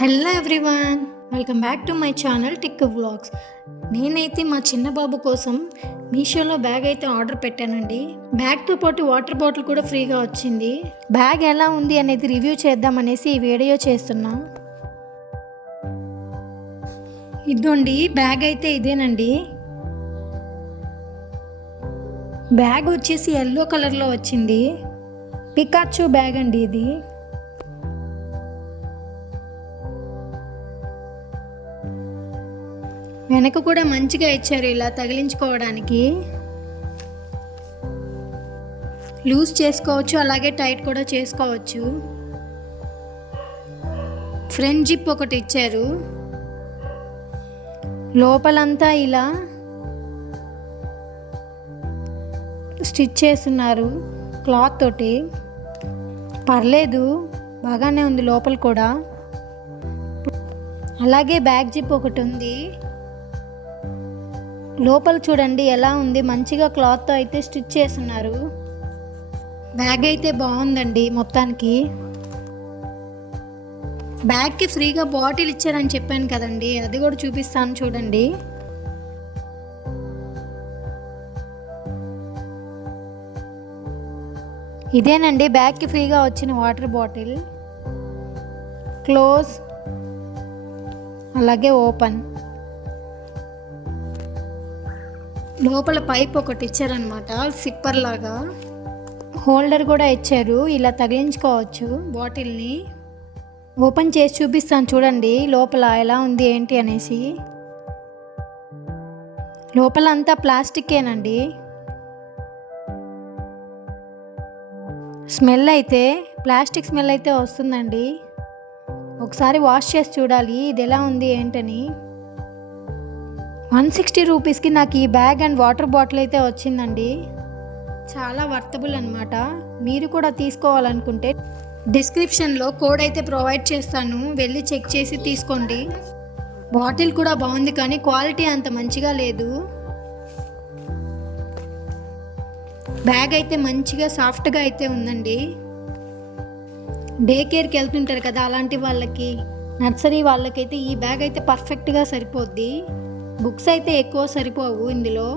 Hello everyone, welcome back to my channel tick vlogs. నేనైతే మా చిన్న బాబు కోసం మీషోలో బ్యాగ్ అయితే ఆర్డర్ పెట్టానండి. బ్యాగ్తో పాటు వాటర్ బాటిల్ కూడా ఫ్రీగా వచ్చింది. బ్యాగ్ ఎలా ఉంది అనేది రివ్యూ చేద్దామనేసి ఈ వీడియో చేస్తున్నా. ఇదండి బ్యాగ్ అయితే ఇదేనండి. బ్యాగ్ వచ్చేసి ఎల్లో కలర్లో వచ్చింది. పికాచు బ్యాగ్ అండి ఇది. వెనక కూడా మంచిగా ఇచ్చారు, ఇలా తగిలించుకోవడానికి. లూజ్ చేసుకోవచ్చు, అలాగే టైట్ కూడా చేసుకోవచ్చు. ఫ్రంట్ జిప్ ఒకటి ఇచ్చారు. లోపలంతా ఇలా స్టిచ్ చేస్తున్నారు క్లాత్ తోటి. పర్లేదు, బాగానే ఉంది లోపల కూడా. అలాగే బ్యాక్ జిప్ ఒకటి ఉంది. లోపల చూడండి ఎలా ఉంది, మంచిగా క్లాత్తో అయితే స్టిచ్ చేస్తున్నారు. బ్యాగ్ అయితే బాగుందండి మొత్తానికి. బ్యాగ్కి ఫ్రీగా బాటిల్ ఇచ్చారని చెప్పాను కదండి, అది కూడా చూపిస్తాను చూడండి. ఇదేనండి బ్యాగ్కి ఫ్రీగా వచ్చిన వాటర్ బాటిల్. క్లోజ్, అలాగే ఓపెన్. లోపల పైప్ ఒకటి ఇచ్చారనమాట, సిప్పర్ లాగా. హోల్డర్ కూడా ఇచ్చారు, ఇలా తగిలించుకోవచ్చు బాటిల్ని. ఓపెన్ చేసి చూపిస్తాను చూడండి లోపల ఎలా ఉంది ఏంటి అనేసి. లోపల అంతా ప్లాస్టికేనండి. స్మెల్ అయితే ప్లాస్టిక్ స్మెల్ అయితే వస్తుందండి. ఒకసారి వాష్ చేసి చూడాలి ఇది ఎలా ఉంది ఏంటని. 160 రూపీస్కి నాకు ఈ బ్యాగ్ అండ్ వాటర్ బాటిల్ అయితే వచ్చిందండి. చాలా వర్తబుల్ అనమాట. మీరు కూడా తీసుకోవాలనుకుంటే డిస్క్రిప్షన్లో కోడ్ అయితే ప్రొవైడ్ చేస్తాను, వెళ్ళి చెక్ చేసి తీసుకోండి. బాటిల్ కూడా బాగుంది కానీ క్వాలిటీ అంత మంచిగా లేదు. బ్యాగ్ అయితే మంచిగా సాఫ్ట్గా అయితే ఉందండి. డే కేర్కి వెళ్తుంటారు కదా, అలాంటి వాళ్ళకి, నర్సరీ వాళ్ళకైతే ఈ బ్యాగ్ అయితే పర్ఫెక్ట్గా సరిపోద్ది. బుక్స్ అయితే ఎక్కువ సరిపోవు ఇందులో.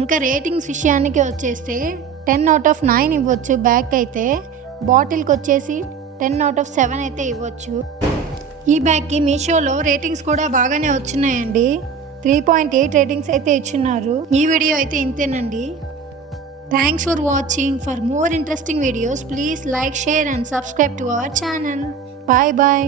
ఇంకా రేటింగ్స్ విషయానికి వచ్చేస్తే 10/9 ఇవ్వచ్చు బ్యాగ్ అయితే. బాటిల్కి వచ్చేసి 10/7 అయితే ఇవ్వచ్చు. ఈ బ్యాగ్కి మీషోలో రేటింగ్స్ కూడా బాగానే వచ్చినాయండి. 3.8 రేటింగ్స్ అయితే ఇచ్చున్నారు. ఈ వీడియో అయితే ఇంతేనండి. Thanks for watching. For more interesting videos please like, share and subscribe to our channel. Bye bye.